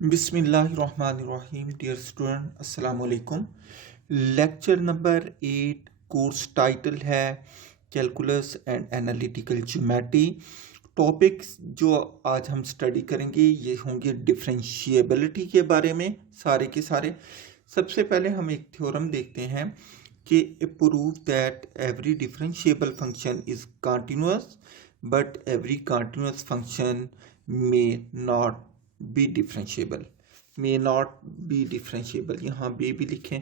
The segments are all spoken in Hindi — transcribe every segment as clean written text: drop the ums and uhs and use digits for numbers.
बिस्मिल्लाहिर्रहमानिर्रहीम। डियर स्टूडेंट, अस्सलाम वालेकुम। लेक्चर नंबर 8, कोर्स टाइटल है calculus and analytical geometry. Topics जो आज हम स्टडी करेंगे ये होंगे डिफरेंशिएबिलिटी के बारे में सारे के सारे। सबसे पहले हम एक थ्योरम देखते हैं कि prove that every differentiable function is continuous but every continuous function may not be differentiable. May not be differentiable, यहाँ बे भी लिखें।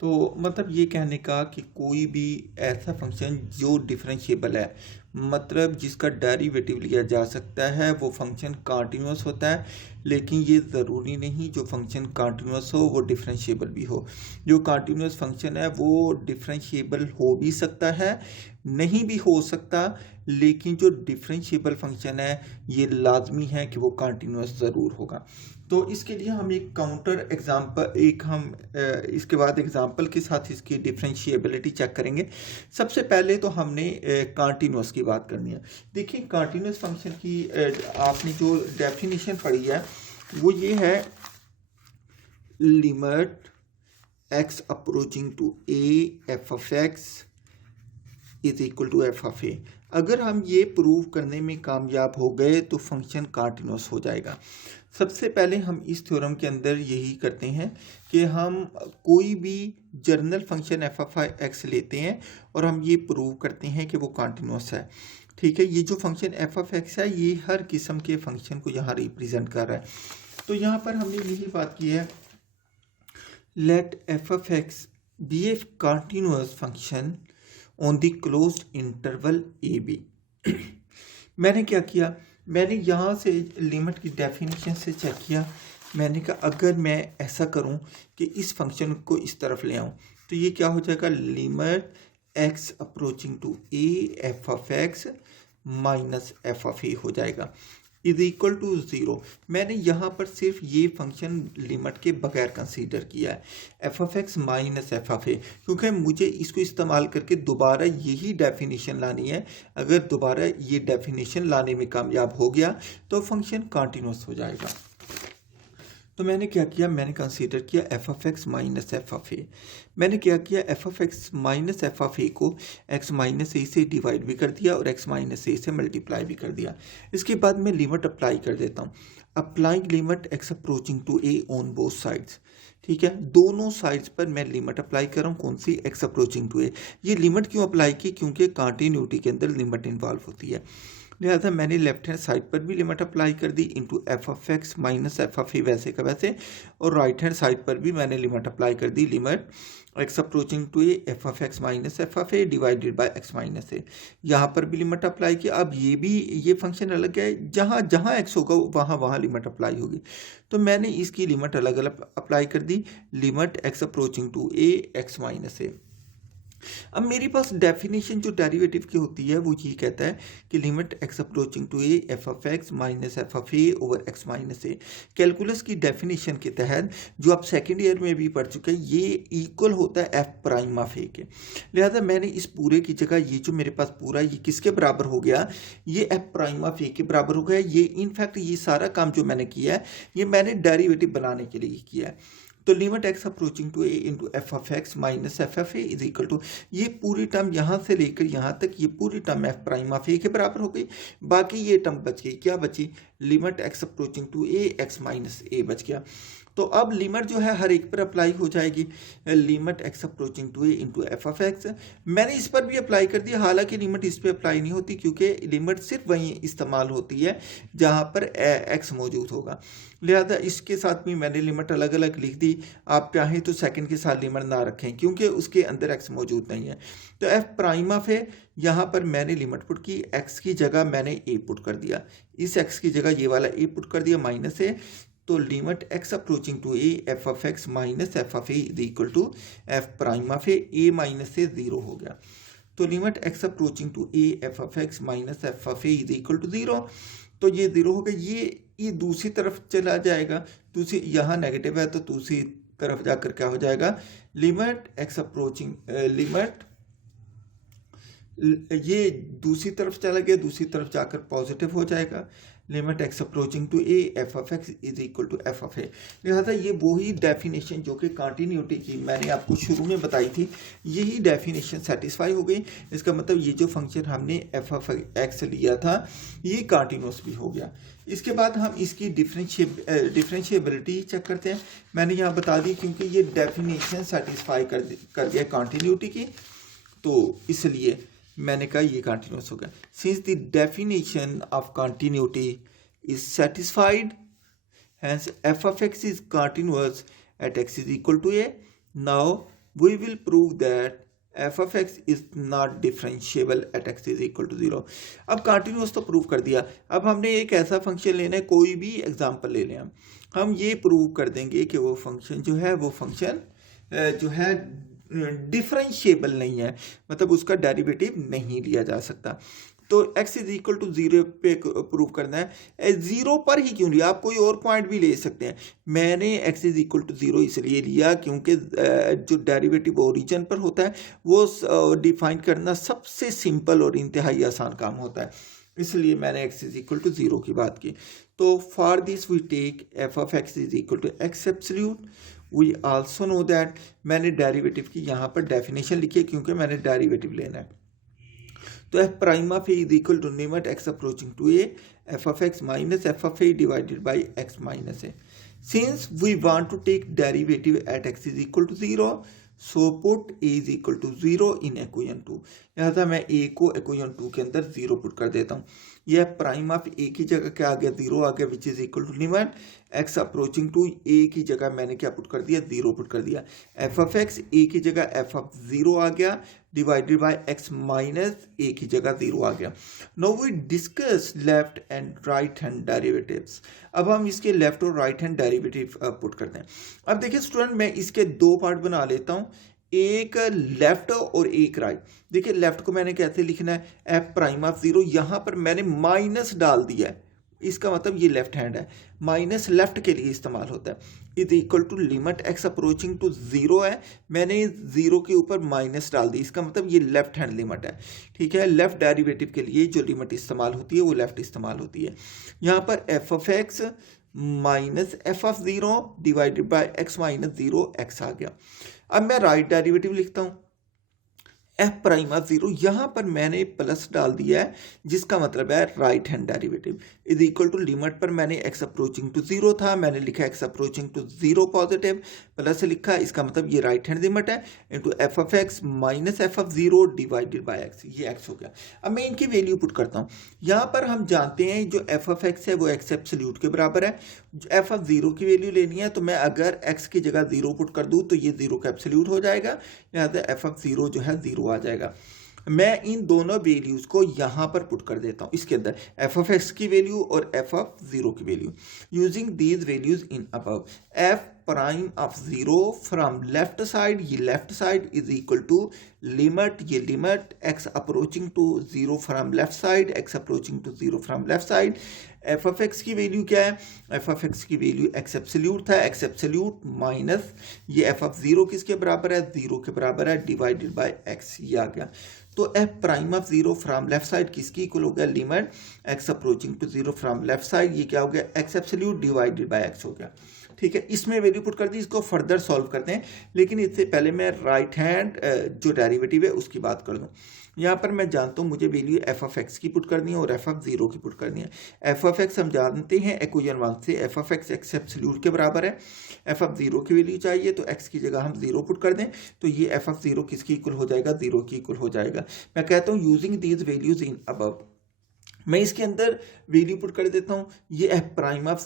तो मतलब ये कहने का कि कोई भी ऐसा फंक्शन जो डिफरेंशिएबल है, मतलब जिसका डेरिवेटिव लिया जा सकता है, वो फंक्शन कंटिन्यूअस होता है। लेकिन ये ज़रूरी नहीं जो फंक्शन कंटिन्यूअस हो वो डिफरेंशिएबल भी हो। जो कंटिन्यूअस फंक्शन है वो डिफरेंशिएबल हो भी सकता है, नहीं भी हो सकता। लेकिन जो डिफरेंशिएबल फंक्शन है ये लाजमी है कि वो कंटिन्यूअस ज़रूर होगा। तो इसके लिए हम एक काउंटर एग्जाम्पल इसके बाद एग्जाम्पल के साथ इसकी डिफरेंशिएबिलिटी चेक करेंगे। सबसे पहले तो हमने कंटिन्यूअस की बात करनी है। देखिए कंटिन्यूअस फंक्शन की आपने जो डेफिनेशन पढ़ी है वो ये है, limit x approaching to a f of x is equal to f of a. अगर हम ये प्रूव करने में कामयाब हो गए तो फंक्शन कंटिन्यूअस हो जाएगा। सबसे पहले हम इस थ्योरम के अंदर यही करते हैं कि हम कोई भी journal function F of x लेते हैं और हम ये प्रूव करते हैं कि वो कंटिन्यूअस है। ठीक है, ये जो फंक्शन एफ ऑफ एक्स है ये हर किस्म के फंक्शन को यहाँ रिप्रेजेंट कर रहा है। तो यहाँ पर हमने यही बात की है, let f of x be a continuous function on the closed interval a b. मैंने क्या किया, मैंने यहाँ से लिमिट की डेफिनेशन से चेक किया। मैंने कहा अगर मैं ऐसा करूँ कि इस फंक्शन को इस तरफ ले आऊँ तो ये क्या हो जाएगा, limit x approaching to a f of x minus f of a हो जाएगा इज इक्वल टू ज़ीरो। मैंने यहाँ पर सिर्फ ये फंक्शन लिमिट के बगैर कंसीडर किया है, f of x minus f of a, क्योंकि मुझे इसको इस्तेमाल करके दोबारा यही डेफिनेशन लानी है। अगर दोबारा ये डेफिनेशन लाने में कामयाब हो गया तो फंक्शन कंटिन्यूअस हो जाएगा। तो मैंने क्या किया, मैंने कंसीडर किया f of x minus f of a. मैंने क्या किया, f of x minus f of a को एक्स माइनस ए से डिवाइड भी कर दिया और एक्स माइनस ए से मल्टीप्लाई भी कर दिया। इसके बाद मैं लिमिट अप्लाई कर देता हूँ। Applying limit x approaching to a on both sides. ठीक है, दोनों साइड्स पर मैं लिमिट अप्लाई कर रहा हूँ। कौन सी, एक्स अप्रोचिंग टू ए। ये लिमिट क्यों अप्लाई की, क्योंकि कंटिन्यूटी के अंदर लिमिट इन्वॉल्व होती है। लिहाजा मैंने लेफ्ट हैंड साइड पर भी लिमिट अप्लाई कर दी into f of x minus f of a वैसे का वैसे, और राइट हैंड साइड पर भी मैंने लिमिट अप्लाई कर दी, limit x approaching to a f of x minus f of a divided by x minus a. यहाँ पर भी लिमिट अप्लाई की। अब ये फंक्शन अलग है, जहाँ जहाँ एक्स होगा वहाँ वहाँ लिमिट अप्लाई होगी। तो मैंने इसकी लिमिट अलग अलग अप्लाई कर दी, limit x approaching to a x minus a. अब मेरे पास डेफिनेशन जो डेरिवेटिव की होती है वो ये कहता है कि limit x approaching to a f of x minus f of a over x minus a. Calculus की डेफिनेशन के तहत जो आप सेकेंड ईयर में भी पढ़ चुके हैं, ये इक्वल होता है एफ प्राइम ऑफ ए के। लिहाजा मैंने इस पूरे की जगह ये जो मेरे पास पूरा ये किसके बराबर हो गया, ये एफ प्राइम ऑफ ए के बराबर हो गया। ये इनफैक्ट ये सारा काम जो मैंने किया है ये मैंने डेरिवेटिव बनाने के लिए किया है। तो limit x approaching to a into f of x minus f of a is equal to, ये पूरी टर्म यहाँ से लेकर यहाँ तक ये पूरी टर्म एफ प्राइम ऑफ ए के बराबर हो गई। बाकी ये टर्म बच गई, क्या बची, limit x approaching to a x minus a बच गया। तो अब लिमिट जो है हर एक पर अप्लाई हो जाएगी, limit x approaching to a into f of x. मैंने इस पर भी अप्लाई कर दिया, हालांकि लिमिट इस पर अप्लाई नहीं होती क्योंकि लिमिट सिर्फ वहीं इस्तेमाल होती है जहाँ पर एक्स मौजूद होगा। लिहाजा इसके साथ भी मैंने लिमिट अलग अलग लिख दी। आप चाहें तो सेकंड के साथ लिमिट ना रखें क्योंकि उसके अंदर एक्स मौजूद नहीं है। तो एफ प्राइम ऑफ ए, यहाँ पर मैंने लिमिट पुट की, एक्स की जगह मैंने ए पुट कर दिया, इस एक्स की जगह ये वाला ए पुट कर दिया माइनस ए। तो limit x approaching to a f of x minus f of a is equal to f prime of a minus से ज़ीरो हो गया। तो limit x approaching to a f of x minus f of a is equal to zero. तो ये ज़ीरो हो गया, ये दूसरी तरफ चला जाएगा, दूसरी यहाँ नेगेटिव है तो दूसरी तरफ जाकर क्या हो जाएगा, लिमिट एक्स अप्रोचिंग लिमिट ये दूसरी तरफ चला गया, दूसरी तरफ जाकर पॉजिटिव हो जाएगा। Limit x approaching to a f of x is equal to f of a. लिहाजा ये वही डेफिनेशन जो कि कंटिन्यूटी की मैंने आपको शुरू में बताई थी, यही डेफिनेशन सेटिस्फाई हो गई। इसका मतलब ये जो फंक्शन हमने एफ ऑफ एक्स लिया था ये कंटिन्यूस भी हो गया। इसके बाद हम इसकी डिफरेंशिएबिलिटी चेक करते हैं। मैंने यहाँ बता दी क्योंकि ये डेफिनेशन सेटिस्फाई कर दिया कंटिन्यूटी की, तो इसलिए मैंने कहा ये कंटिन्यूस हो गया। Since the definition of continuity is satisfied, hence f of x is continuous at x is equal to a. Now we will prove that f of x is not differentiable at x is equal to 0. अब continuous तो प्रूव कर दिया, अब हमने एक ऐसा फंक्शन लेना है, कोई भी एग्जांपल ले लें हम ये प्रूव कर देंगे कि वो फंक्शन जो है वो फंक्शन जो है डिफरेंशिएबल नहीं है, मतलब उसका डेरिवेटिव नहीं लिया जा सकता। तो x इज इक्वल टू 0 पे प्रूव करना है। 0 पर ही क्यों लिया, आप कोई और पॉइंट भी ले सकते हैं। मैंने x इज इक्वल टू 0 इसलिए लिया क्योंकि जो डेरिवेटिव ओरिजिन पर होता है वो डिफाइन करना सबसे सिंपल और इंतहाई आसान काम होता है, इसलिए मैंने x इज इक्वल टू 0 की बात की। तो for this we take f of x is equal to x absolute. We also know that, मैंने डेरिवेटिव की यहाँ पर डेफिनेशन लिखी है क्योंकि मैंने डेरिवेटिव लेना है। तो f prime of a is equal to limit x approaching to a f of x minus f of a divided by x minus a. Since we want to take derivative at x is equal to 0, so put a is equal to 0 in equation 2। लिहाजा मैं ए को इक्वेशन 2 के अंदर 0 पुट कर देता हूँ। यह प्राइम ऑफ ए की जगह क्या आ गया, 0 आ गया, which is equal to limit x approaching to a की जगह मैंने क्या पुट कर दिया, 0 पुट कर दिया। एफ ऑफ एक्स ए की जगह एफ ऑफ 0 आ गया divided by x minus a की जगह 0 आ गया। Now we discuss left and right hand derivatives. अब हम इसके लेफ्ट और राइट हैंड डेरिवेटिव पुट करते हैं। अब देखिए स्टूडेंट, मैं इसके दो पार्ट बना लेता हूँ, एक लेफ्ट और एक राइट। देखिए लेफ्ट को मैंने कैसे लिखना है, एफ प्राइम ऑफ 0, यहाँ पर मैंने माइनस डाल दिया है, इसका मतलब ये लेफ्ट हैंड है, माइनस लेफ्ट के लिए इस्तेमाल होता है। Is equal to limit x approaching to 0 है, मैंने 0 के ऊपर माइनस डाल दी, इसका मतलब ये लेफ्ट हैंड लिमिट है। ठीक है, लेफ्ट डेरिवेटिव के लिए जो लिमिट इस्तेमाल होती है वो लेफ्ट इस्तेमाल होती है। यहाँ पर f of x minus f of 0 divided by x minus 0 x आ गया। अब मैं राइट डेरिवेटिव लिखता हूँ, एफ प्राइम ऑफ 0, यहाँ पर मैंने प्लस डाल दिया है जिसका मतलब है right hand derivative is equal to limit पर मैंने एक्स अप्रोचिंग टू 0 था, मैंने लिखा x approaching to 0 positive plus लिखा, इसका मतलब ये राइट हैंड लिमिट है, into f of x minus f of 0 divided by x, ये एक्स हो गया। अब मैं इनकी वैल्यू पुट करता हूँ। यहाँ पर हम जानते हैं जो एफ ऑफ एक्स है वो एक्स एब्सोल्यूट के बराबर है। एफ ऑफ 0 की वैल्यू लेनी है तो मैं अगर एक्स की जगह 0 पुट कर दूँ तो ये 0 का एब्सोल्यूट हो जाएगा, लिहाजा एफ ऑफ 0 जो है 0 आ जाएगा। मैं इन दोनों वैल्यूज को यहां पर पुट कर देता हूं इसके अंदर, एफ ऑफ एक्स की वैल्यू और एफ ऑफ 0 की value. Using these values in above, f prime of 0 from left side, ये left side is equal to limit, ये limit x approaching to 0 from left side, x approaching to 0 from left side. F of x की वैल्यू क्या है, एफ ऑफ एक्स की वैल्यू एक्स एब्सोल्यूट था, एक्स एब्सोल्यूट माइनस ये एफ ऑफ 0 किसके बराबर है, 0 के बराबर है, डिवाइडेड बाय एक्स, ये आ गया। तो f prime of 0 from left side किसकी इक्वल हो गया, limit x approaching to 0 from left side, ये क्या हो गया, x absolute divided by x हो गया। ठीक है, इसमें वैल्यू पुट कर दी, इसको फर्दर सॉल्व करते हैं, लेकिन इससे पहले मैं राइट हैंड जो डेरिवेटिव है उसकी बात कर दूं। यहाँ पर मैं जानता हूँ मुझे वैल्यू एफ ऑफ एक्स की पुट करनी है और एफ ऑफ 0 की पुट करनी है। एफ ऑफ एक्स हम जानते हैं इक्वेशन 1 से, F of x x absolute के बराबर है। एफ ऑफ 0 की वैल्यू चाहिए तो एक्स की जगह हम 0 पुट कर दें तो ये एफ ऑफ 0 किसकी इक्वल हो जाएगा, 0 की इक्वल हो जाएगा। मैं कहता हूँ using these values in above, मैं इसके अंदर वैल्यू पुट कर देता हूँ, ये f prime of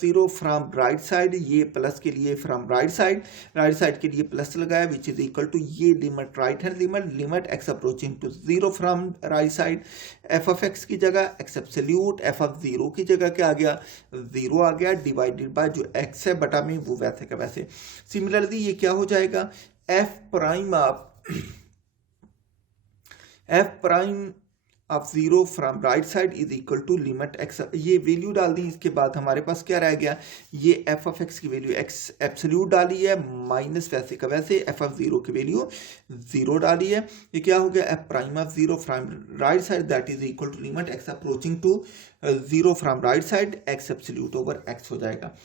0 from right side, ये प्लस के लिए फ्रॉम राइट साइड के लिए प्लस लगाया विच इज इक्वल टू ये limit right hand limit x approaching to 0 from right side, f of x की जगह एक्स एब्सोल्यूट, एफ ऑफ 0 की जगह क्या आ गया, 0 आ गया, डिवाइडेड बाय जो एक्स है बटा में वो वैसे का वैसे। सिमिलरली ये क्या हो जाएगा, f prime of zero from right side is equal to limit x, ये वैल्यू डाल दी। इसके बाद हमारे पास क्या रह गया, ये एफ ऑफ एक्स की वैल्यू एक्स एब्सोल्यूट डाली है, माइनस वैसे का वैसे एफ ऑफ जीरो की वैल्यू जीरो डाली है। ये क्या हो गया, f prime of zero from right side that is equal to limit x approaching to zero from right side x absolute over x हो जाएगा।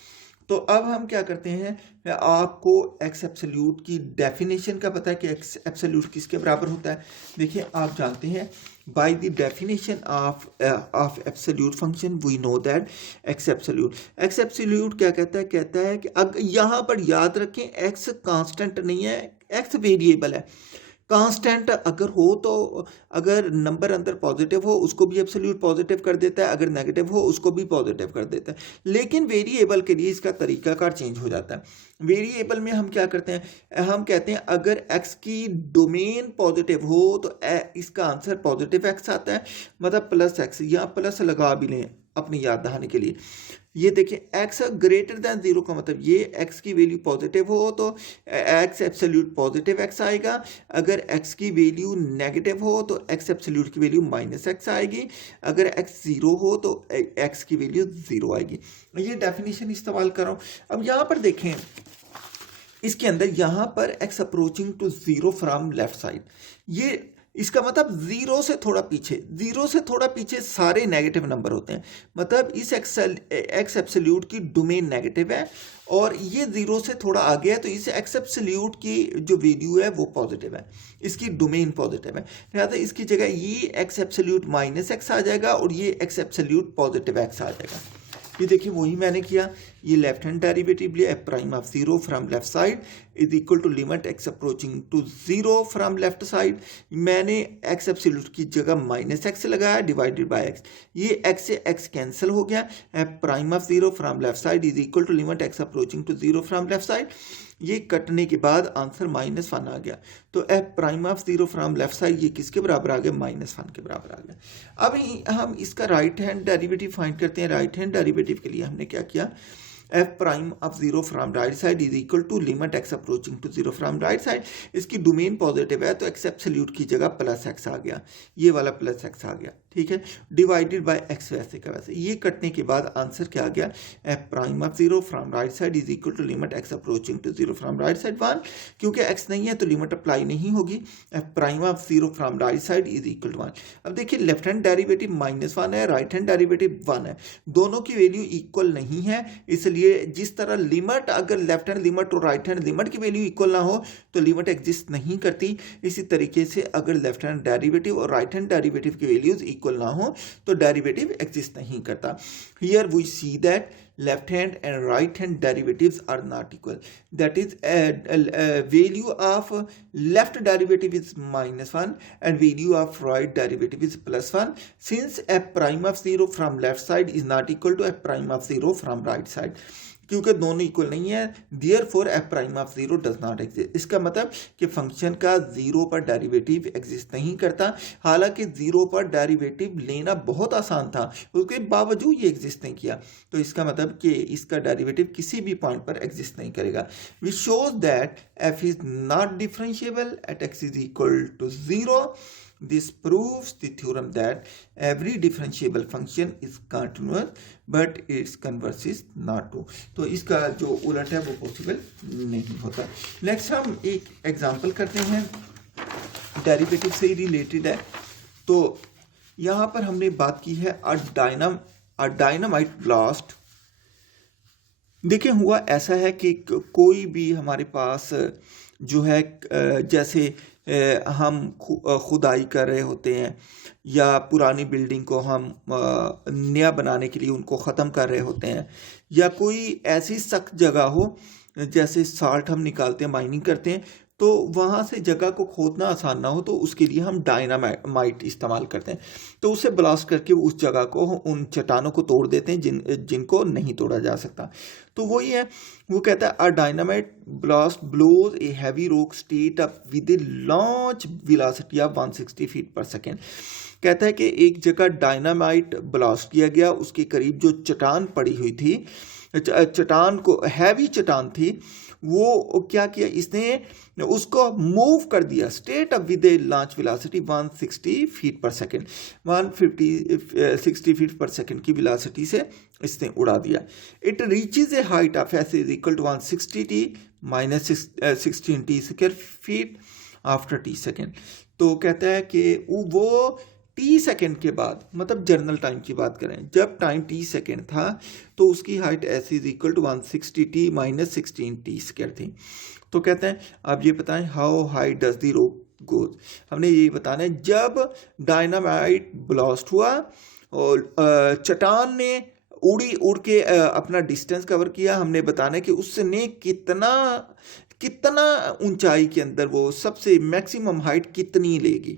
तो अब हम क्या करते हैं, आपको एक्स एब्सोल्यूट की डेफिनेशन का पता है कि एक्स एब्सोल्यूट किसके बराबर होता है। देखिए आप जानते हैं by the definition of absolute function we know that x absolute क्या कहता है कि अगर यहाँ पर याद रखें एक्स कांस्टेंट नहीं है, एक्स वेरिएबल है। कांस्टेंट अगर हो तो अगर नंबर अंदर पॉजिटिव हो उसको भी एब्सोल्यूट पॉजिटिव कर देता है, अगर नेगेटिव हो उसको भी पॉजिटिव कर देता है। लेकिन वेरिएबल के लिए इसका तरीकाकार चेंज हो जाता है। वेरिएबल में हम क्या करते हैं, हम कहते हैं अगर x की डोमेन पॉजिटिव हो तो इसका आंसर पॉजिटिव x आता है, मतलब प्लस x, या प्लस लगा भी लें अपनी याद दहाने के लिए। ये देखिए x ग्रेटर दैन जीरो का मतलब ये x की वैल्यू पॉजिटिव हो तो x एब्सोल्यूट पॉजिटिव x आएगा, अगर x की वैल्यू नेगेटिव हो तो x एब्सोल्यूट की वैल्यू माइनस x आएगी, अगर x जीरो हो तो x की वैल्यू जीरो आएगी। ये डेफिनेशन इस्तेमाल कर रहा हूँ। अब यहाँ पर देखें इसके अंदर यहाँ पर x approaching to zero from left side, ये इसका मतलब जीरो से थोड़ा पीछे सारे नेगेटिव नंबर होते हैं, मतलब इस एक्स एब्सोल्यूट की डोमेन नेगेटिव है और ये जीरो से थोड़ा आगे है तो इस एक्स एब्सोल्यूट की जो वैल्यू है वो पॉजिटिव है, इसकी डोमेन पॉजिटिव है, लिहाजा इसकी जगह ये एक्स एब्सोल्यूट माइनस एक्स आ जाएगा और ये एक्स एब्सोल्यूट पॉजिटिव एक्स आ जाएगा। ये देखिए वही मैंने किया, ये लेफ्ट हैंड डेरिवेटिव लिया, f prime of zero from left side is equal to limit x approaching to zero from left side, मैंने एक्स एब्सोल्यूट की जगह माइनस एक्स लगाया डिवाइडेड बाय एक्स, ये एक्स से एक्स कैंसिल हो गया, f prime of zero from left side is equal to limit x approaching to zero from left side, ये कटने के बाद आंसर -1 आ गया। तो f prime of zero from left side ये किसके बराबर आ गया, -1 के बराबर आ गया। अब हम इसका राइट हैंड डेरिवेटिव फाइंड करते हैं। राइट हैंड डेरिवेटिव के लिए हमने क्या किया, f prime of zero from right side is equal to limit x approaching to zero from right side, इसकी डोमेन पॉजिटिव है तो एक्स एब्सोल्यूट की जगह प्लस एक्स आ गया, ये वाला प्लस एक्स आ गया, ठीक है, डिवाइडेड बाय एक्स वैसे का वैसे। ये कटने के बाद आंसर क्या आ गया, f prime of zero from right side is equal to limit x approaching to zero from right side 1, क्योंकि एक्स नहीं है तो लिमिट अप्लाई नहीं होगी, f prime of zero from right side is equal to 1। अब देखिए लेफ्ट हैंड डेरिवेटिव -1 है, राइट हैंड डेरिवेटिव 1 है, दोनों की वैल्यू इक्वल नहीं है, इसलिए जिस तरह लिमिट अगर लेफ्ट हैंड लिमिट और राइट हैंड लिमिट की वैल्यू इक्वल ना हो तो लिमिट एग्जिस्ट नहीं करती, इसी तरीके से अगर लेफ्ट हैंड डेरिवेटिव और राइट हैंड डेरिवेटिव की वैल्यूज इक्वल ना हो तो डेरिवेटिव एग्जिस्ट नहीं करता। Here we see that left hand and right hand derivatives are not equal, that is value of left derivative is -1 and value of right derivative is +1, since f prime of 0 from left side is not equal to f prime of 0 from right side, क्योंकि दोनों इक्वल नहीं है, therefore F prime of zero does not exist. इसका मतलब कि फंक्शन का जीरो पर डेरिवेटिव एग्जिस्ट नहीं करता, हालांकि जीरो पर डेरिवेटिव लेना बहुत आसान था उसके बावजूद ये एग्जिस्ट नहीं किया, तो इसका मतलब कि इसका डेरिवेटिव किसी भी पॉइंट पर एग्जिस्ट नहीं करेगा। Which shows that f is not differentiable at x is equal to 0। This proves the theorem that every differentiable function is continuous but its converse is not true। तो इसका जो उलट है वो पॉसिबल नहीं होता। नेक्स्ट हम एक एग्जांपल करते हैं, डेरिवेटिव से ही रिलेटेड है। तो यहाँ पर हमने बात की है अ डायनामाइट ब्लास्ट। देखिए हुआ ऐसा है कि कोई भी हमारे पास जो है जैसे हम खुदाई कर रहे होते हैं या पुरानी बिल्डिंग को हम नया बनाने के लिए उनको ख़त्म कर रहे होते हैं, या कोई ऐसी सख्त जगह हो जैसे साल्ट हम निकालते हैं, माइनिंग करते हैं, तो वहाँ से जगह को खोदना आसान ना हो तो उसके लिए हम डायनामाइट इस्तेमाल करते हैं, तो उसे ब्लास्ट करके उस जगह को, उन चट्टानों को तोड़ देते हैं जिनको नहीं तोड़ा जा सकता। तो वही है, वो कहता है a dynamite blast blows a heavy rock straight up with a launch velocity of 160 feet per second. कहता है कि एक जगह डायनामाइट ब्लास्ट किया गया, उसके करीब जो चट्टान पड़ी हुई थी, चट्टान को हैवी चट्टान थी, वो क्या किया इसने उसको मूव कर दिया straight up with a launch velocity 160 feet per second, 160 feet per second की वेलोसिटी से इसने उड़ा दिया। It reaches a height of s is equal to 160 t minus 16 t square feet after t second. तो कहता है कि वो टी सेकेंड के बाद, मतलब जर्नल टाइम की बात करें, जब टाइम टी सेकेंड था तो उसकी height s is equal to 160 t minus 16 t square थी। तो कहते हैं आप ये बताएं how high does the rock goes. हमने ये बताना है जब डायनामाइट ब्लास्ट हुआ और चट्टान ने उड़ के अपना डिस्टेंस कवर किया, हमने बताना है कि उसने कितना ऊंचाई के अंदर वो सबसे मैक्सिमम हाइट कितनी लेगी।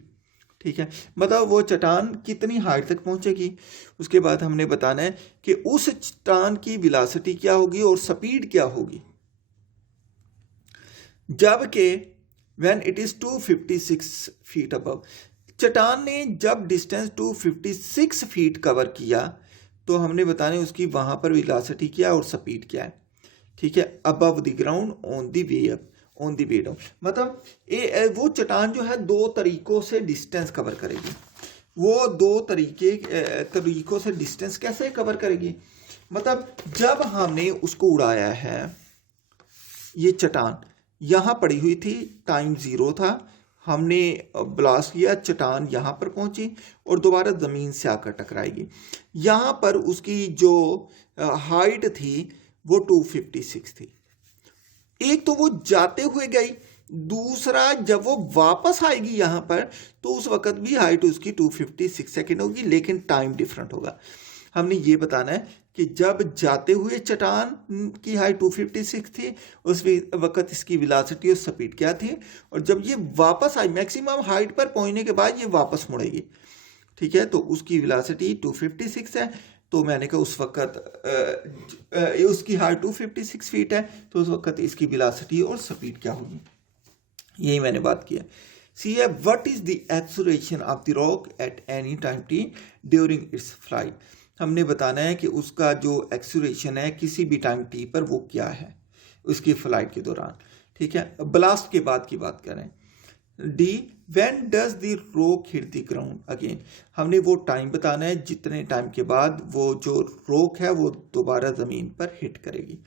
ठीक है, मतलब वो चट्टान कितनी हाइट तक पहुंचेगी। उसके बाद हमने बताना है कि उस चट्टान की वेलोसिटी क्या होगी और स्पीड क्या होगी, जबकि when it is 256 feet above. चट्टान ने जब डिस्टेंस 256 फीट कवर किया तो हमने बताना है उसकी वहां पर वेलोसिटी क्या और स्पीड क्या है। ठीक है, above the ground on the way up on the way down, मतलब वो चट्टान जो है दो तरीकों से डिस्टेंस कवर करेगी। वो दो तरीकों से डिस्टेंस कैसे कवर करेगी, मतलब जब हमने उसको उड़ाया है, ये चट्टान यहाँ पड़ी हुई थी, टाइम 0 था, हमने ब्लास्ट किया, चट्टान यहाँ पर पहुंची और दोबारा ज़मीन से आकर टकराएगी। यहाँ पर उसकी जो हाइट थी वो 256 थी। एक तो वो जाते हुए गई, दूसरा जब वो वापस आएगी यहाँ पर तो उस वक्त भी हाइट उसकी 256 सेकेंड होगी, लेकिन टाइम डिफरेंट होगा। हमने ये बताना है कि जब जाते हुए चट्टान की हाइट 256 थी, उस वक्त इसकी वेलोसिटी और स्पीड क्या थी, और जब ये वापस आई मैक्सिमम हाइट पर पहुंचने के बाद ये वापस मुड़ेगी। ठीक है, तो उसकी वेलोसिटी 256 है, तो मैंने कहा उस वक्त उसकी हाइट 256 फीट है, तो उस वक्त इसकी वेलोसिटी और स्पीड क्या होगी, यही मैंने बात किया। सी है what is the acceleration of the rock at any time T during its flight. हमने बताना है कि उसका जो एक्सेलरेशन है किसी भी टाइम टी पर वो क्या है उसकी फ्लाइट के दौरान। ठीक है, ब्लास्ट के बाद की बात करें। D when does the rock hit the ground again, हमने वो टाइम बताना है जितने टाइम के बाद वो जो रॉक है वो दोबारा ज़मीन पर हिट करेगी।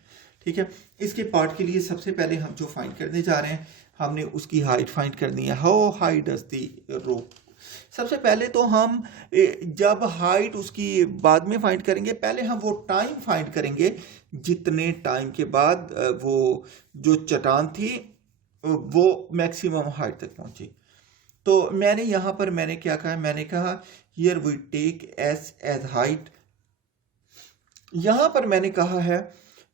ठीक है, इसके पार्ट के लिए सबसे पहले हम जो फाइंड करने जा रहे हैं, हमने उसकी हाइट फाइंड करनी है। How high does the rock, सबसे पहले तो हम जब हाइट उसकी बाद में फाइंड करेंगे, पहले हम वो टाइम फाइंड करेंगे जितने टाइम के बाद वो जो चट्टान थी वो मैक्सिमम हाइट तक पहुंची। तो मैंने यहाँ पर मैंने क्या कहा, मैंने कहा here we take s as height. यहाँ पर मैंने कहा है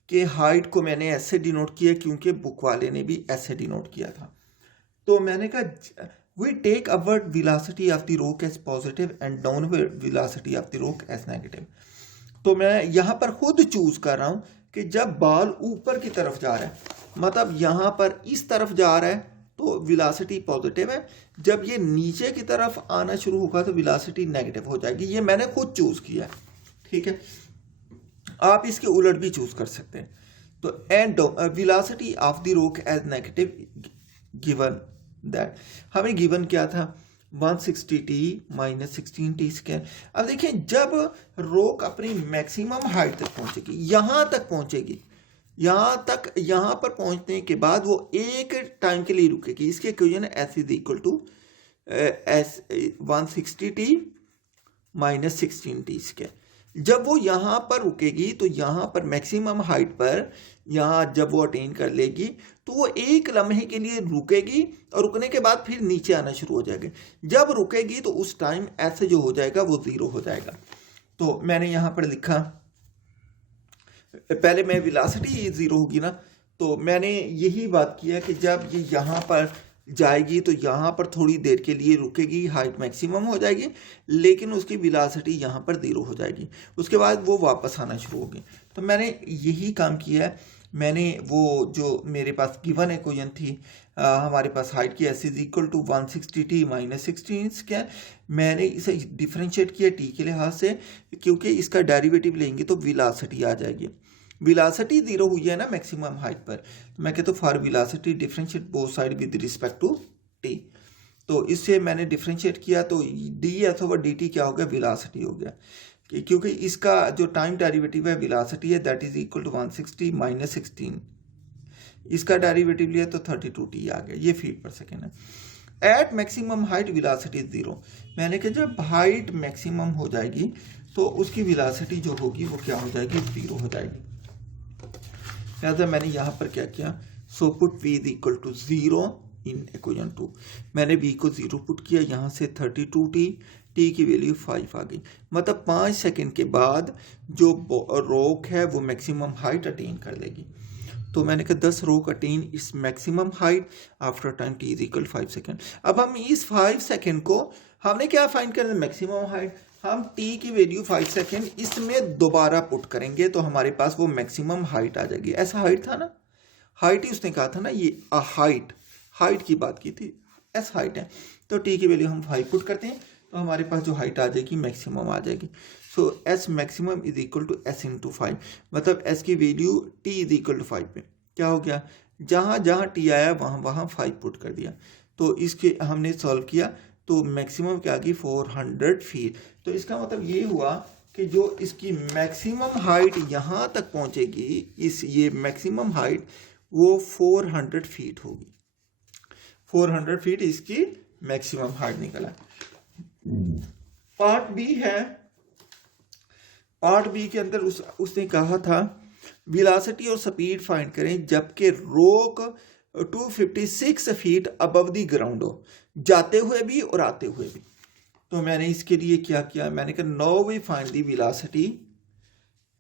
कि हाइट को मैंने ऐसे डिनोट किया क्योंकि बुक वाले ने भी ऐसे डिनोट किया था। तो मैंने कहा we take upward velocity of the rock as positive and downward velocity of the rock as negative. तो मैं यहाँ पर खुद चूज कर रहा हूँ कि जब बॉल ऊपर की तरफ जा रहा है, मतलब यहाँ पर इस तरफ जा रहा है तो वेलोसिटी पॉजिटिव है, जब ये नीचे की तरफ आना शुरू होगा तो वेलोसिटी नेगेटिव हो जाएगी। ये मैंने खुद चूज किया है। ठीक है, आप इसके उलट भी चूज कर सकते हैं। तो and velocity of the rock as negative given that, हमें गिवन क्या था 160 टी माइनस 16 टी स्क्वायर। अब देखिए जब रॉक अपनी मैक्सिमम हाइट तक पहुंचेगी, यहाँ तक पहुंचेगी, यहाँ पर पहुंचने के बाद वो एक टाइम के लिए रुकेगी। इसके equation s is equal to s 160 t minus 16 t square. जब वो यहाँ पर रुकेगी तो यहाँ पर मैक्सिमम हाइट पर यहाँ जब वो अटेन कर लेगी तो वो एक लम्हे के लिए रुकेगी और रुकने के बाद फिर नीचे आना शुरू हो जाएगी। जब रुकेगी तो उस टाइम ऐसे जो हो जाएगा वो 0 हो जाएगा। तो मैंने यहाँ पर लिखा, पहले मैं वेलोसिटी 0 होगी ना, तो मैंने यही बात किया कि जब ये यहाँ पर जाएगी तो यहाँ पर थोड़ी देर के लिए रुकेगी, हाइट मैक्सिमम हो जाएगी, लेकिन उसकी वेलोसिटी यहाँ पर 0 हो जाएगी। उसके बाद वो वापस आना शुरू होगी। तो मैंने यही काम किया है मैंने वो जो मेरे पास गिवन इक्वेशन थी हमारे पास हाइट की s is equal to 160t minus 16 क्या, मैंने इसे डिफ्रेंशिएट किया टी के लिहाज से, क्योंकि इसका डेरिवेटिव लेंगे तो वेलोसिटी आ जाएगी। वेलोसिटी जीरो हुई है ना मैक्सिमम हाइट पर, तो मैं कहता हूँ for velocity differentiate both side with respect to t. तो इससे मैंने डिफरेंशिएट किया तो d s over d t क्या हो गया, वेलोसिटी हो गया, क्योंकि इसका जो टाइम डेरिवेटिव है वेलोसिटी है, that is equal to 160 minus 16, इसका डेरिवेटिव लिया तो 32t आ गया, ये फीट पर सेकेंड है। At maximum height velocity zero, मैंने कहा जब हाइट मैक्सिमम हो जाएगी तो उसकी वेलोसिटी जो होगी वो क्या हो जाएगी, जीरो हो जाएगी। लिहाजा मैंने यहाँ पर क्या किया, so put v is equal to zero in equation 2, मैंने v को जीरो पुट किया, यहाँ से 32t, t की वैल्यू 5 आ गई, मतलब 5 सेकंड के बाद जो रोक है वो मैक्सिमम हाइट अटेन कर लेगी। तो मैंने कहा 10 रोक अटेन इस maximum height after time t is equal 5 second. अब हम इस 5 सेकेंड को हमने क्या फाइंड करना है, मैक्सिमम हाइट, हम t की वैल्यू 5 सेकेंड इसमें दोबारा पुट करेंगे तो हमारे पास वो मैक्सिमम हाइट आ जाएगी। ऐसा हाइट था ना, हाइट ही उसने कहा था ना, ये हाइट की बात की थी, एस हाइट है, तो t की वैल्यू हम 5 पुट करते हैं तो हमारे पास जो हाइट आ जाएगी मैक्सिमम आ जाएगी। So s maximum is equal to s into 5, मतलब एस की value t is equal to 5 पे क्या हो गया, जहाँ जहाँ t आया वहाँ 5 पुट कर दिया, तो इसके हमने सॉल्व किया तो मैक्सिमम क्या आ गई 400 फीट। तो इसका मतलब ये हुआ कि जो इसकी मैक्सिमम हाइट यहाँ तक पहुँचेगी, ये मैक्सिमम हाइट वो 400 फीट होगी, 400 फीट इसकी मैक्सिमम हाइट निकला। पार्ट बी है, पार्ट बी के अंदर उसने कहा था वेलोसिटी और स्पीड फाइंड करें जबकि रोक 256 फीट अबव द ग्राउंड हो, जाते हुए भी और आते हुए भी। तो मैंने इसके लिए क्या किया, मैंने कहा now we find the velocity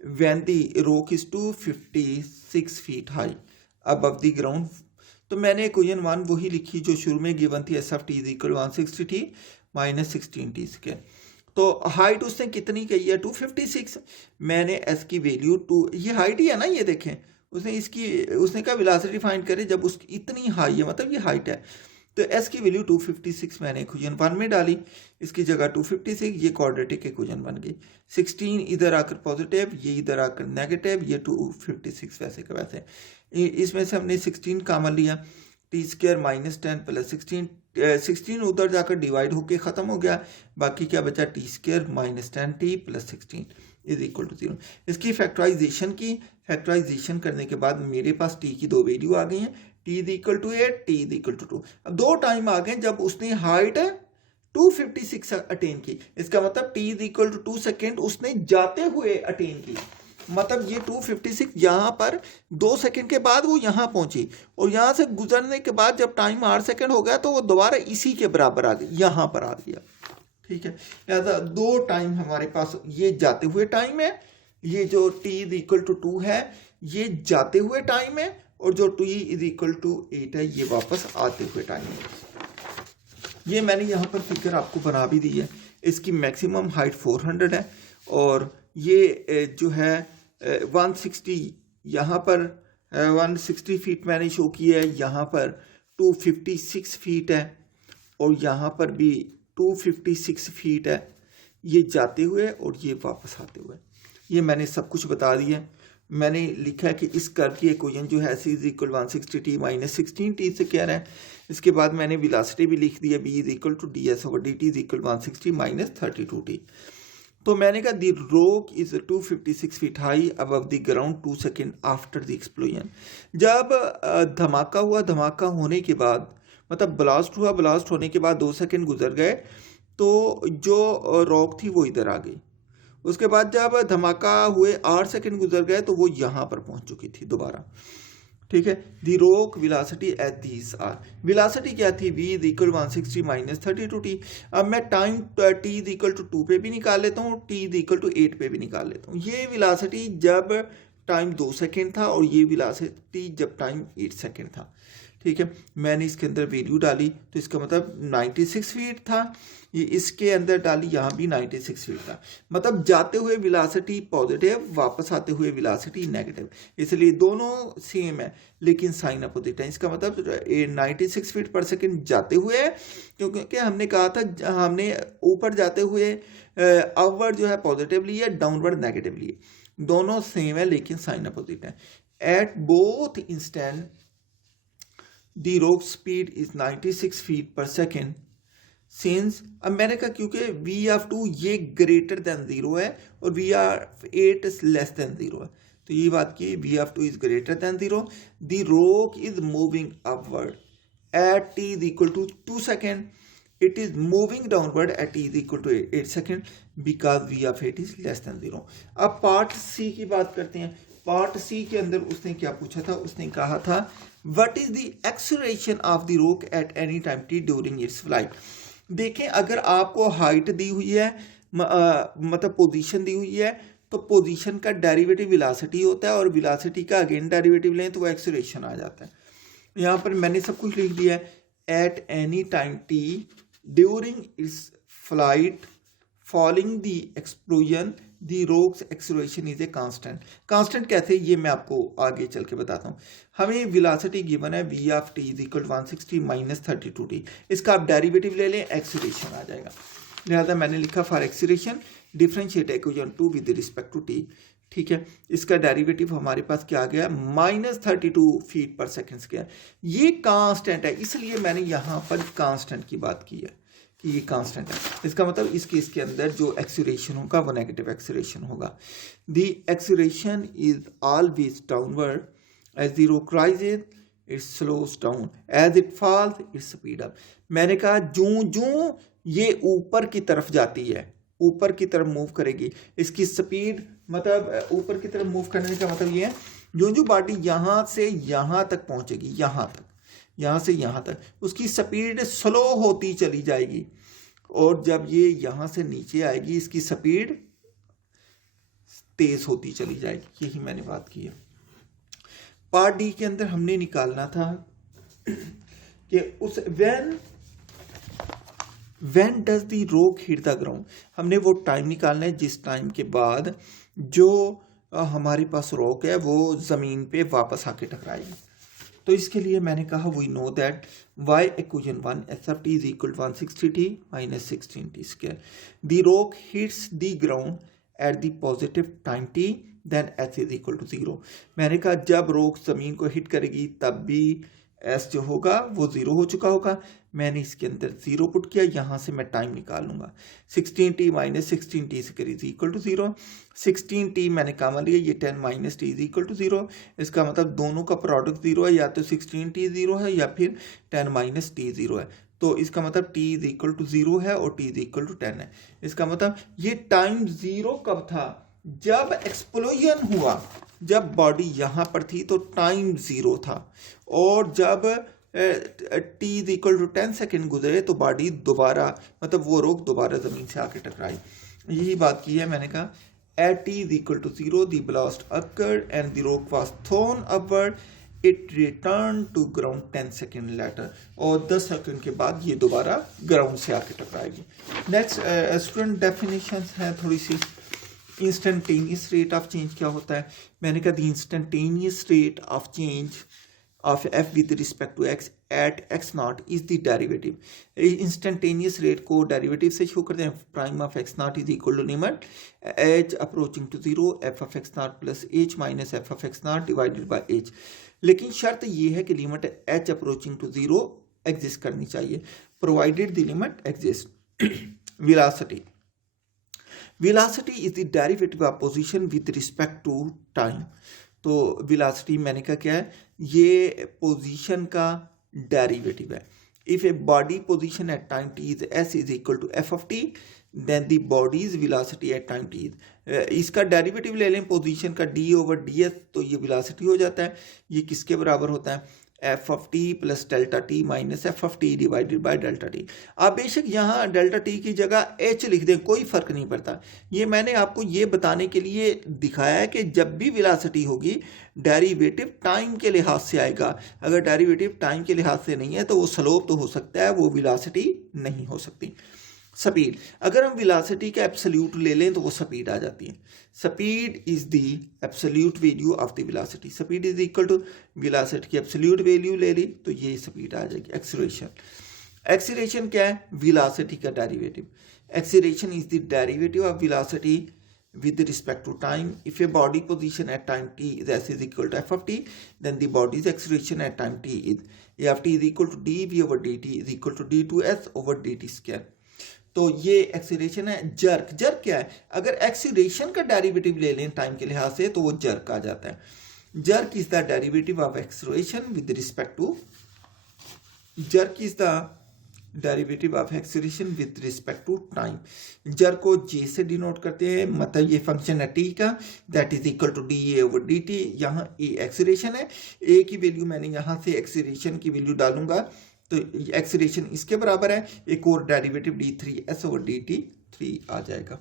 when the rock is 256 feet high above the ground. तो मैंने इक्वेशन 1 वही लिखी जो शुरू में गिवन थी, S of T is equal 160t minus 16t square. तो हाइट उसने कितनी कही है 256, मैंने एस की वैल्यू 2, ये हाइट ही है ना, ये देखें उसने कहा वेलोसिटी फाइंड करे जब उसकी इतनी हाई है, मतलब ये हाइट है, तो एस की वैल्यू 256 मैंने इक्वेशन 1 में डाली, इसकी जगह 256, ये क्वाड्रेटिक इक्वेशन बन गई। 16 इधर आकर पॉजिटिव, ये इधर आकर नेगेटिव, ये 256 वैसे का वैसे, इसमें से हमने 16 कॉमन लिया, टी स्क्वायर माइनस 10 प्लस 16 उधर जाकर डिवाइड होके ख़त्म हो गया, बाकी क्या बचा t square minus 10t plus 16 is equal to 0। इसकी फैक्टराइजेशन की, फैक्टराइजेशन करने के बाद मेरे पास t की दो वैल्यू आ गई हैं, t is equal to 8, t is equal to 2। अब दो टाइम आ गए जब उसने हाइट 256 अटेन की, इसका मतलब t is equal to 2 second उसने जाते हुए अटेन की, मतलब ये 256 यहाँ पर 2 सेकंड के बाद वो यहाँ पहुंची, और यहाँ से गुजरने के बाद जब टाइम 8 सेकंड हो गया तो वो दोबारा इसी के बराबर आ गई, यहाँ पर आ गया, ठीक है। लिहाजा दो टाइम हमारे पास, ये जाते हुए टाइम है, ये जो t इज इक्वल टू 2 है ये जाते हुए टाइम है, और जो t इज इक्वल टू 8 है ये वापस आते हुए टाइम है। ये मैंने यहाँ पर फिगर आपको बना भी दी है, इसकी मैक्सिमम हाइट 400 है, और ये जो है 160, यहाँ पर 160 फीट मैंने शो किया है, यहाँ पर 256 फीट है, और यहाँ पर भी 256 फीट है, ये जाते हुए और ये वापस आते हुए, ये मैंने सब कुछ बता दिया है। मैंने लिखा है कि इस कर्व की इक्वेशन जो है सी is equal 160t minus 16t से कह रहा है। इसके बाद मैंने वेलोसिटी भी लिख दिया, v is equal to d s over d t is equal 160 minus 32t। तो मैंने कहा the rock is 256 feet high above the ground 2 second after the explosion. जब धमाका हुआ, धमाका होने के बाद मतलब ब्लास्ट हुआ, ब्लास्ट होने के बाद 2 सेकेंड गुजर गए तो जो रॉक थी वो इधर आ गई। उसके बाद जब धमाका हुए 8 सेकेंड गुजर गए तो वो यहाँ पर पहुँच चुकी थी दोबारा, ठीक है। The rock velocity at this are, velocity क्या थी, v is equal 160 minus 32t। अब मैं time t is equal to 2 पे भी निकाल लेता हूँ, t इज इक्वल टू 8 पे भी निकाल लेता हूँ। ये वेलोसिटी जब टाइम 2 सेकेंड था और ये वेलोसिटी जब टाइम 8 सेकेंड था, ठीक है, मैंने इसके अंदर वैल्यू डाली तो इसका मतलब 96 फीट था, ये इसके अंदर डाली यहाँ भी 96 फीट था, मतलब जाते हुए वेलोसिटी पॉजिटिव, वापस आते हुए वेलोसिटी नेगेटिव, इसलिए दोनों सेम है लेकिन साइन अपोजिट है। इसका मतलब 96 फीट पर सेकेंड जाते हुए है, क्योंकि हमने कहा था हमने ऊपर जाते हुए अपवर्ड जो है पॉजिटिव लिया, डाउनवर्ड नेगेटिव लिए, दोनों सेम है लेकिन साइन अपोजिट है। एट बोथ इंस्टेंट द रोक speed is 96 feet per second since, अब मैंने कहा क्योंकि v(2) ये ग्रेटर देन 0 है और v(8) लेस देन 0 है, तो ये बात की v(2) is greater than 0, the rock is moving upward at t is equal to 2 second, it is moving downward at t is equal to 8 second because v(8) is less than 0। अब पार्ट सी की बात करते हैं। पार्ट सी के अंदर उसने क्या पूछा था, उसने कहा था what is the acceleration of the rock at any time T during its flight. देखें, अगर आपको हाइट दी हुई है, मतलब पोजीशन दी हुई है, तो पोजीशन का डेरिवेटिव वेलोसिटी होता है और वेलोसिटी का अगेन डेरिवेटिव लें तो वो एक्सेलरेशन आ जाता है। यहाँ पर मैंने सब कुछ लिख दिया है। At any time T during its flight following the explosion the rock's acceleration is a constant कैसे, ये मैं आपको आगे चल के बताता हूँ। हमें वेलोसिटी गिवन है v(t) is equal to 160 minus 32t, इसका आप डेरिवेटिव ले लें, एक्सेलरेशन आ जाएगा। लिहाजा मैंने लिखा for acceleration differentiate equation 2 with respect to t, ठीक है। इसका डेरिवेटिव हमारे पास क्या आ गया, -32 फीट पर सेकेंड गया। ये कांस्टेंट है, इसलिए मैंने यहाँ पर कांस्टेंट की बात की है कि ये कांस्टेंट है। इसका मतलब इस केस के अंदर जो एक्सेलरेशन होगा वो नेगेटिव एक्सेलरेशन होगा। The acceleration is always downward as the rock rises it slows down, as it falls it speed up. मैंने कहा जूं जूं ये ऊपर की तरफ जाती है, ऊपर की तरफ मूव करेगी, इसकी स्पीड, मतलब ऊपर की तरफ मूव करने का मतलब ये है जो बॉडी यहाँ से यहाँ तक पहुँचेगी, यहाँ तक, यहाँ से यहाँ तक, उसकी स्पीड स्लो होती चली जाएगी, और जब ये यहाँ से नीचे आएगी इसकी स्पीड तेज होती चली जाएगी। यही मैंने बात की है। पार्ट डी के अंदर हमने निकालना था कि उस when does the rock hit the ground, हमने वो टाइम निकालना है जिस टाइम के बाद जो हमारे पास रॉक है वो ज़मीन पे वापस आके टकराएगी। तो इसके लिए मैंने कहा we know that y equation 1 sft is equal to 160t minus 16t square, the rock hits the ground at the positive time t then s is equal to 0। मैंने कहा जब रॉक ज़मीन को हिट करेगी तब भी s जो होगा वो 0 हो चुका होगा। मैंने इसके अंदर 0 पुट किया, यहाँ से मैं टाइम निकाल लूँगा। 16t minus 16t square is equal to 0। 16t मैंने कॉमन लिया, ये 10 minus t is equal to 0। इसका मतलब दोनों का प्रोडक्ट 0 है, या तो 16t 0 है या फिर 10 माइनस t 0 है। तो इसका मतलब t इज इक्वल टू 0 है और t इज इक्वल टू 10 है। इसका मतलब ये टाइम 0 कब था, जब एक्सप्लोजन हुआ, जब बॉडी यहाँ पर थी तो टाइम 0 था, और जब t is equal to 10 second गुजरे तो बॉडी दोबारा, मतलब वो रोक दोबारा ज़मीन से आके टकराई। यही बात की है। मैंने कहा at t is equal to 0 the blast occurred and the rock was thrown upward, it return to ground 10 second later, और 10 सेकेंड के बाद ये दोबारा ग्राउंड से आके टकराएगी। नेक्स्ट स्टूडेंट डेफिनेशन है थोड़ी सी। इंस्टेंटेनियस रेट ऑफ चेंज क्या होता है, मैंने कहा the instantaneous rate of change of f with respect to x at x not is the derivative. Instantaneous rate को डेरिवेटिव से शो करते हैं। Prime of x not is equal to limit h approaching to 0 f of x not plus h minus f of x not divided by h। लेकिन शर्त ये है कि limit h approaching to 0 exist करनी चाहिए, provided the limit exist. Velocity, velocity is the derivative of position with respect to time. तो वेलोसिटी मैंने कहा क्या है, ये पोजीशन का डेरिवेटिव है। If a body position at time t is s is equal to f of t, then the body's velocity at time t is, इसका डेरिवेटिव ले लें पोजीशन का d ओवर ds, तो ये वेलोसिटी हो जाता है। ये किसके बराबर होता है, f of T plus delta T minus f of T divided by delta T. आप बेशक यहाँ डेल्टा टी की जगह एच लिख दें, कोई फर्क नहीं पड़ता। ये मैंने आपको ये बताने के लिए दिखाया है कि जब भी वेलोसिटी होगी डेरिवेटिव टाइम के लिहाज से आएगा। अगर डेरिवेटिव टाइम के लिहाज से नहीं है तो वो स्लोप तो हो सकता है, वो वेलोसिटी नहीं हो सकती। स्पीड, अगर हम वेलोसिटी का एब्सोल्यूट ले लें तो वो स्पीड आ जाती है। Speed is the absolute value of the velocity. Speed is equal to velocity की एब्सोल्यूट वैल्यू ले ली तो ये स्पीड आ जाएगी। एक्सीलरेशन, एक्सीलरेशन क्या है? वेलोसिटी का derivative. Acceleration is the derivative of velocity with respect to time. If a body position at time t is s is equal to f of t, then the body's acceleration at time t is a of t is equal to dv over dt is equal to d2s over dt square. तो ये एक्सीलरेशन है। जर्क, जर्क क्या है? अगर एक्सीलरेशन का डेरिवेटिव ले लें टाइम के लिहाज से तो वो जर्क आ जाता है। Jerk is the derivative of acceleration with respect to, jerk is the derivative of acceleration with respect to time. जर को जे से डिनोट करते हैं, मतलब ये फंक्शन है टी का, that is equal to d a over d t. यहाँ ए एक्सीलरेशन है, ए की वैल्यू मैंने यहाँ से एक्सीलरेशन की वैल्यू डालूंगा तो एक्सीलरेशन इसके बराबर है। एक और derivative d three s over d t three आ जाएगा।